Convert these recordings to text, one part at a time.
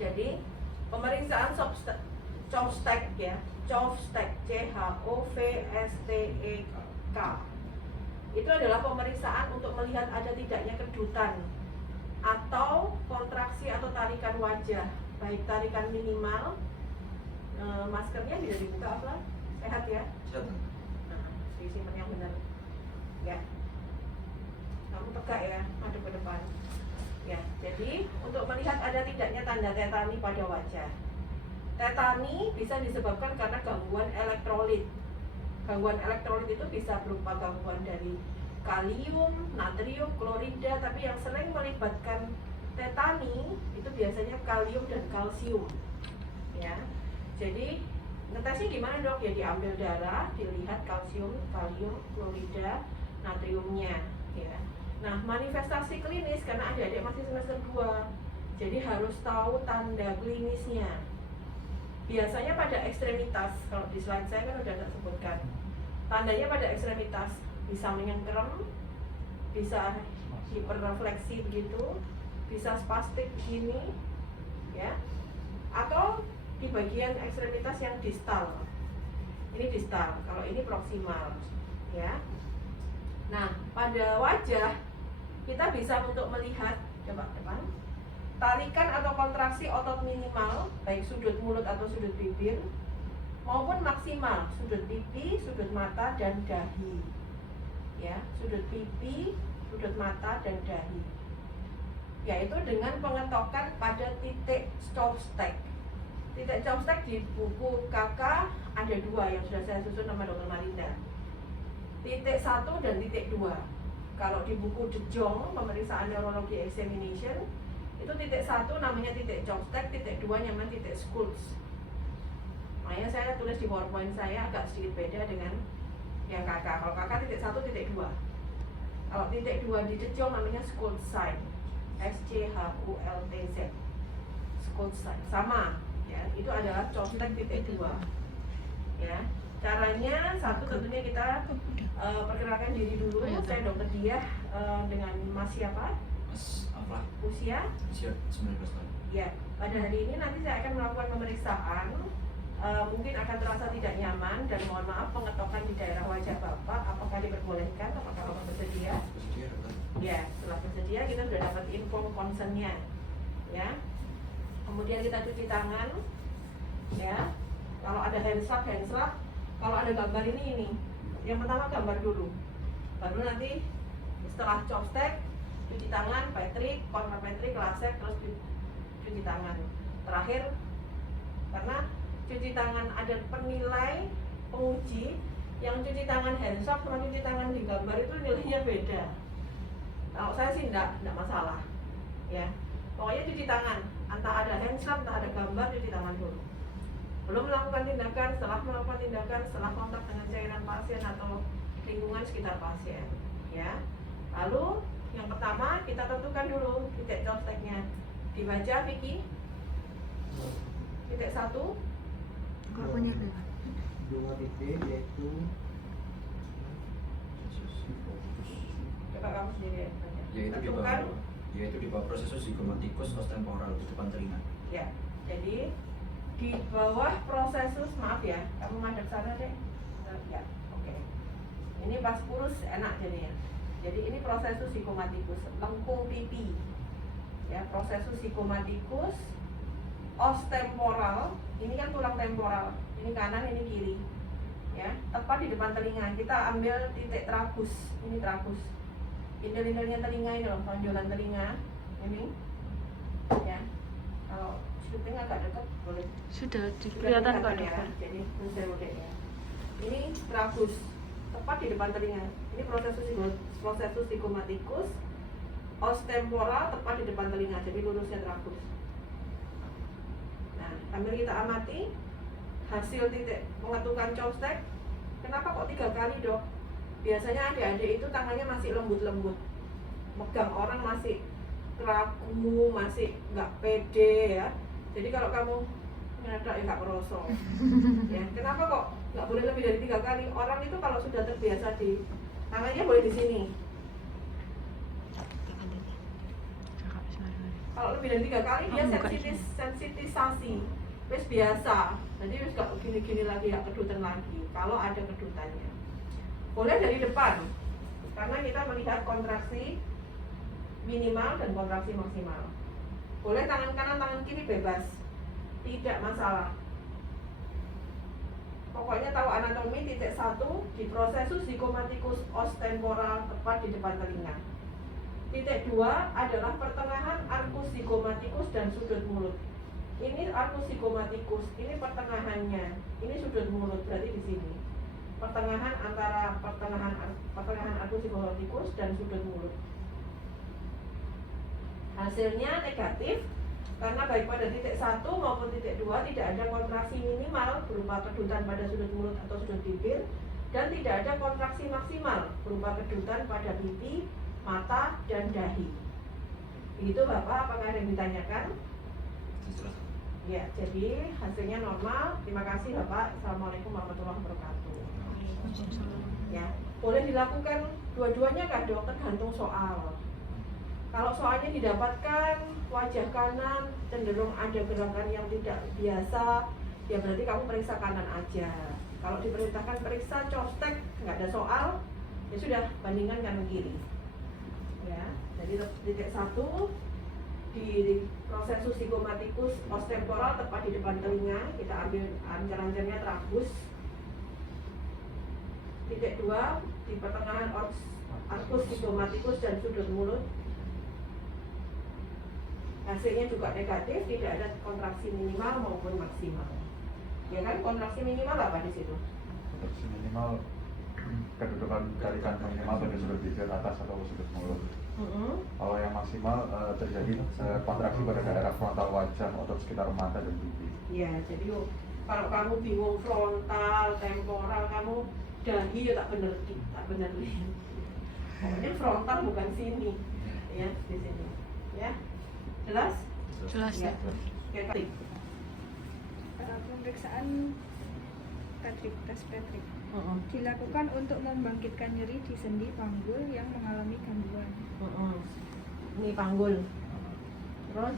Jadi pemeriksaan CHOVSTEK ya, CHOVSTEK, CHOVSTEK, itu adalah pemeriksaan untuk melihat ada tidaknya kedutan atau kontraksi atau tarikan wajah, baik tarikan minimal. Maskernya bisa dibuka apa? Sehat ya? Sehat. Nah, disimpan yang benar ya. Kamu tegak ya, madep ke depan ya. Jadi untuk melihat ada tidaknya tanda tetani pada wajah. Tetani bisa disebabkan karena gangguan elektrolit. Gangguan elektrolit itu bisa berupa gangguan dari kalium, natrium, klorida, tapi yang sering melibatkan tetani itu biasanya kalium dan kalsium ya. Jadi ngetesnya gimana dok? Ya diambil darah, dilihat kalsium, kalium, klorida, natriumnya ya. Nah manifestasi klinis karena adik-adik masih semester 2, jadi harus tahu tanda klinisnya. Biasanya pada ekstremitas, kalau di slide saya kan udah tak sebutkan. Tandanya pada ekstremitas bisa menyengkerem, bisa hiperrefleksi begitu, bisa spastik begini ya, atau di bagian ekstremitas yang distal. Ini distal, kalau ini proksimal ya. Nah pada wajah kita bisa untuk melihat, coba depan, tarikan atau kontraksi otot minimal baik sudut mulut atau sudut bibir maupun maksimal sudut pipi, sudut mata dan dahi ya, sudut pipi, sudut mata dan dahi, yaitu dengan pengetokan pada titik CHOVSTEK. Titik CHOVSTEK di buku KK ada 2 yang sudah saya susun sama Dr. Marinda, titik 1 dan titik 2. Kalau di buku De Jong pemeriksaan neurologi examination itu titik 1 namanya titik CHOVSTEK, titik 2 namanya titik Schultz. Makanya saya tulis di PowerPoint saya agak sedikit beda dengan yang kakak. Kalau kakak titik 1 titik 2. Kalau titik 2 di De Jong namanya Schultz sign, SCHULTZ, Schultz sign. Sama ya, itu adalah CHOVSTEK titik 2 ya. Caranya satu tentunya kita perkenalkan diri dulu. Saya Dokter Diah dengan Mas siapa? Mas Aflah. Usia 19 tahun. ya. Pada hari ini nanti saya akan melakukan pemeriksaan. Mungkin akan terasa tidak nyaman dan mohon maaf pengetokan di daerah wajah Bapak. Apakah diperbolehkan? Apakah Bapak bersedia? Bersedia, dokter? Ya, setelah bersedia kita sudah dapat info concernnya ya. Kemudian kita cuci tangan ya. Kalau ada hand slap. Kalau ada gambar ini. Yang pertama gambar dulu, baru nanti setelah CHOVSTEK cuci tangan, Patrick, corner Patrick, lasek, terus cuci tangan. Terakhir, karena cuci tangan ada penilai penguji, yang cuci tangan hand swab sama cuci tangan di gambar itu nilainya beda. Kalau saya sih enggak masalah ya. Pokoknya cuci tangan, entah ada hand swab, entah ada gambar, cuci tangan dulu. Belum melakukan tindakan, setelah melakukan tindakan, setelah kontak dengan cairan pasien atau lingkungan sekitar pasien ya. Lalu yang pertama kita tentukan dulu titik CHOVSTEK-nya. Dibaca Vicky. Titik 1 dua titik yaitu coba kamu sendiri baca. Yaitu di Tentukan. bawah, yaitu di bawah prosesus zigomatikus ostemporal di depan telinga. Ya, jadi di bawah prosesus, maaf ya, kamu madep sana deh. Ya, oke. Ini pas kurus enak jadinya. Jadi ini prosesus zigomatikus, lengkung pipi. Ya, prosesus zigomatikus ostemporal. Ini kan tulang temporal. Ini kanan, ini kiri. Ya, tepat di depan telinga. Kita ambil titik tragus. Ini tragus. Indel-indelnya telinga ini loh, tonjolan telinga. Ini. Ya. Kalau syuting agak dekat boleh. Sudah Kelihatan kelihatan kok ya. dokter. Jadi ya. Ini tragus tepat di depan telinga. Ini prosesus zigomatikus ostemporal tepat di depan telinga. Jadi lurusnya tragus. Nah, sambil kita amati hasil titik pengetukan CHOVSTEK. Kenapa kok 3 kali dok? Biasanya adik-adik itu tangannya masih lembut-lembut, megang orang masih ragu, masih nggak pede ya. Jadi kalau kamu nyadak ya nggak merosot. Ya, kenapa kok nggak boleh lebih dari 3 kali? Orang itu kalau sudah terbiasa di tangannya boleh di sini. Kalau lebih dari 3 kali dia sensitisasi, wis biasa. Jadi wis gak gini-gini lagi, gak kedutan lagi. Kalau ada kedutannya, boleh dari depan, karena kita melihat kontraksi minimal dan kontraksi maksimal. Boleh tangan kanan, tangan kiri bebas, tidak masalah. Pokoknya tahu anatomi. Titik 1 di prosesus zygomatikus os temporal tepat di depan telinga. Titik 2 adalah pertengahan arcus zygomatikus dan sudut mulut. Ini arcus zygomatikus, ini pertengahannya, ini sudut mulut, berarti di sini. Pertengahan antara pertengahan arcus zygomatikus dan sudut mulut. Hasilnya negatif karena baik pada titik 1 maupun titik 2 tidak ada kontraksi minimal berupa kedutan pada sudut mulut atau sudut bibir, dan tidak ada kontraksi maksimal berupa kedutan pada pipi, mata, dan dahi. Begitu Bapak, apakah ada yang ditanyakan? Ya, jadi hasilnya normal. Terima kasih Bapak. Assalamualaikum warahmatullahi wabarakatuh. Ya, boleh dilakukan dua-duanya kah dok? Tergantung soal. Kalau soalnya didapatkan wajah kanan cenderung ada gerakan yang tidak biasa, ya berarti kamu periksa kanan aja. Kalau diperintahkan periksa costek, nggak ada soal, ya sudah bandingkan kanan kiri. Ya, jadi titik 1 di prosesus zygomatikus os temporal tepat di depan telinga, kita ambil ancar-ancarnya trabus. Titik 2 di pertengahan arcus zygomatikus dan sudut mulut. Hasilnya juga negatif, tidak ada kontraksi minimal maupun maksimal. Ya kan, kontraksi minimal apa di situ? Kontraksi minimal kedudukan dari kantong minimal pada sudut bibir atas atau sudut mulut. Kalau yang maksimal terjadi kontraksi pada daerah frontal wajah atau sekitar mata dan pipi. Ya, jadi kalau kamu bingung frontal, temporal, kamu dahi ya tak bener. Pokoknya frontal bukan sini, ya di sini, ya. Jelas? Jelas ya. Oke, Pemeriksaan tes Patrick dilakukan untuk membangkitkan nyeri di sendi panggul yang mengalami gangguan. Ini panggul. Terus?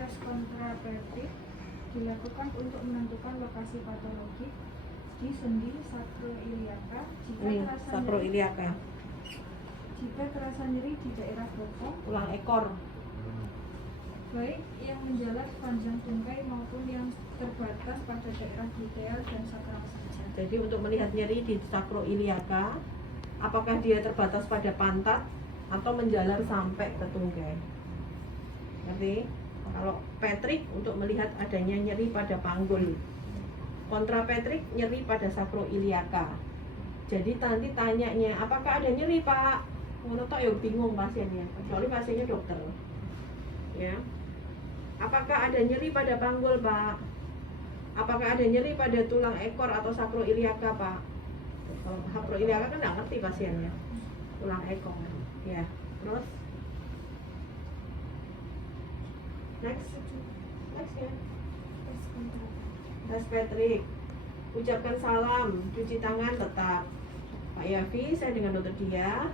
Tes kontrapatrick dilakukan untuk menentukan lokasi patologi di sendi sacroiliaca Ini sacroiliaca. jika terasa nyeri di daerah bokong, Tulang ekor. baik yang menjalar sepanjang tungkai maupun yang terbatas pada daerah gluteal dan sakral saja. Jadi untuk melihat nyeri di sacroiliaca, apakah dia terbatas pada pantat atau menjalar sampai ke tungkai? Ngerti? Kalau Patrick untuk melihat adanya nyeri pada panggul. Kontra Patrick nyeri pada sacroiliaca. Jadi nanti tanyanya, apakah ada nyeri Pak? Ngono tok ya bingung pasiennya, kecuali pasiennya dokter. Ya. Apakah ada nyeri pada panggul Pak? Apakah ada nyeri pada tulang ekor atau sacroiliaca Pak? Kalau sacroiliaca kan nggak ngerti pasiennya. Tulang ekor. Ya. Terus? Next ya. Tes Patrick. Ucapkan salam, cuci tangan tetap. Pak Yafi, saya dengan dokter Dia.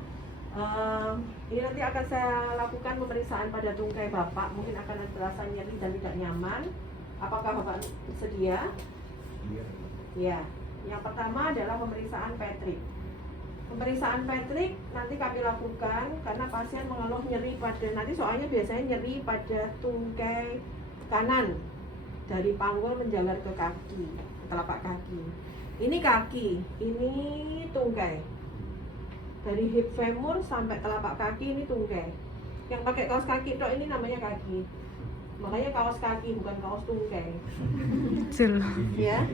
Ini nanti akan saya lakukan pemeriksaan pada tungkai Bapak. Mungkin akan ada terasa nyeri dan tidak nyaman. Apakah Bapak sedia? Ya. Yang pertama adalah pemeriksaan Patrick. Pemeriksaan Patrick nanti kami lakukan karena pasien mengeluh nyeri pada, nanti soalnya biasanya nyeri pada tungkai kanan dari panggul menjalar ke kaki, ke telapak kaki. Ini kaki, ini tungkai. Dari hip femur sampai telapak kaki ini tungkai. Yang pakai kaos kaki tok ini namanya kaki. Makanya kaos kaki bukan kaos tungkai. Ya.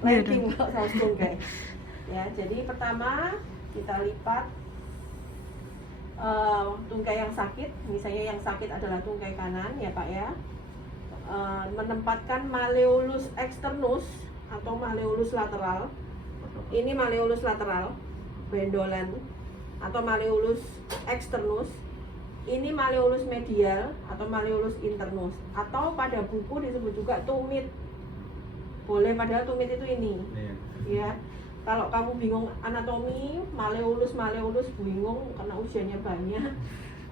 Legging kaos tungkai. Ya, jadi pertama kita lipat tungkai yang sakit. Misalnya yang sakit adalah tungkai kanan ya Pak ya. Menempatkan malleolus externus atau malleolus lateral. Ini malleolus lateral, bendolan atau malleolus externus. Ini malleolus medial atau malleolus internus, atau pada buku disebut juga tumit. Boleh, padahal tumit itu ini. Ya. Kalau kamu bingung anatomi, malleolus bingung karena usianya banyak,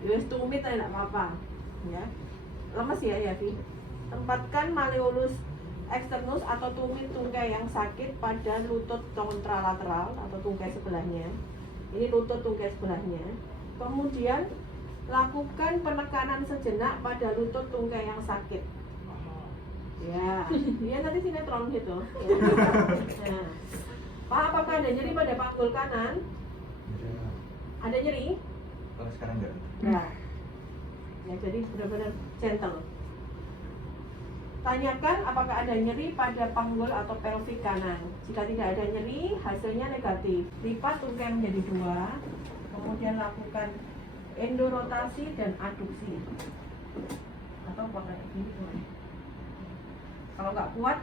ya tumit tidak apa-apa. Ya. lemes ya Vi. Tempatkan malleolus externus atau tumit tungkai yang sakit pada lutut kontralateral atau tungkai sebelahnya. Ini lutut tungkai sebelahnya. Kemudian lakukan penekanan sejenak pada lutut tungkai yang sakit. Ya, dia tadi sinetron gitu. Ya. Nah, Pak, apakah ada nyeri pada panggul kanan? Ada nyeri? Kalau sekarang enggak. Nah, ya jadi benar-benar gentle. Tanyakan apakah ada nyeri pada panggul atau pelvik kanan. Jika tidak ada nyeri, hasilnya negatif. Lipat tungkai menjadi 2, kemudian lakukan endorotasi dan aduksi. Atau pakai gini boleh. Kalau nggak kuat,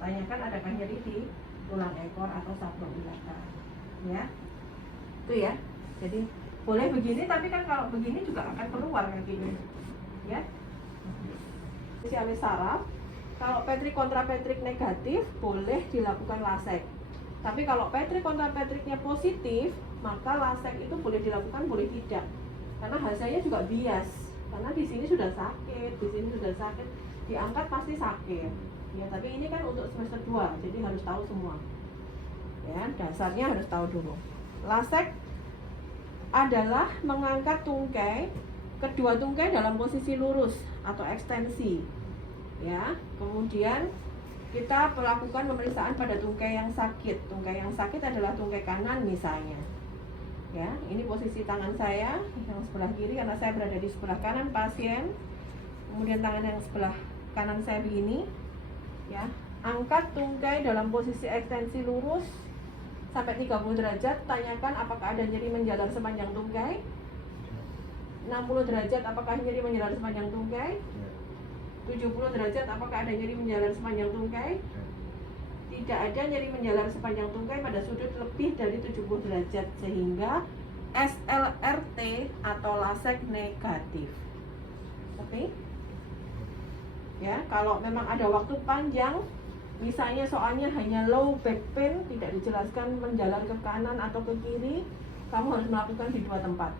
tanyakan adakah nyeri di tulang ekor atau sabroilata. Ya, itu ya. Jadi boleh begini, tapi kan kalau begini juga akan keluar kakinya. Ya. Spesialis saraf, kalau petrik kontrapetrik negatif boleh dilakukan lasek. Tapi kalau petrik kontrapetriknya positif, maka lasek itu boleh dilakukan, boleh tidak. Karena hasilnya juga bias. Karena di sini sudah sakit, di sini sudah sakit, diangkat pasti sakit. Ya, tapi ini kan untuk semester 2, jadi harus tahu semua. Ya, dasarnya harus tahu dulu. Lasek adalah mengangkat tungkai, kedua tungkai dalam posisi lurus atau ekstensi. Ya, kemudian kita melakukan pemeriksaan pada tungkai yang sakit. Tungkai yang sakit adalah tungkai kanan misalnya. Ya, ini posisi tangan saya yang sebelah kiri karena saya berada di sebelah kanan pasien. Kemudian tangan yang sebelah kanan saya begini. Ya, angkat tungkai dalam posisi ekstensi lurus sampai 30 derajat. Tanyakan apakah ada nyeri menjalar sepanjang tungkai. 60 derajat apakah nyeri menjalar sepanjang tungkai? 70 derajat apakah ada nyeri menjalar sepanjang tungkai? Tidak ada nyeri menjalar sepanjang tungkai pada sudut lebih dari 70 derajat, sehingga SLRT atau lasek negatif. Oke? Ya, kalau memang ada waktu panjang, misalnya soalnya hanya low back pain, tidak dijelaskan menjalar ke kanan atau ke kiri, kamu harus melakukan di 2 tempat.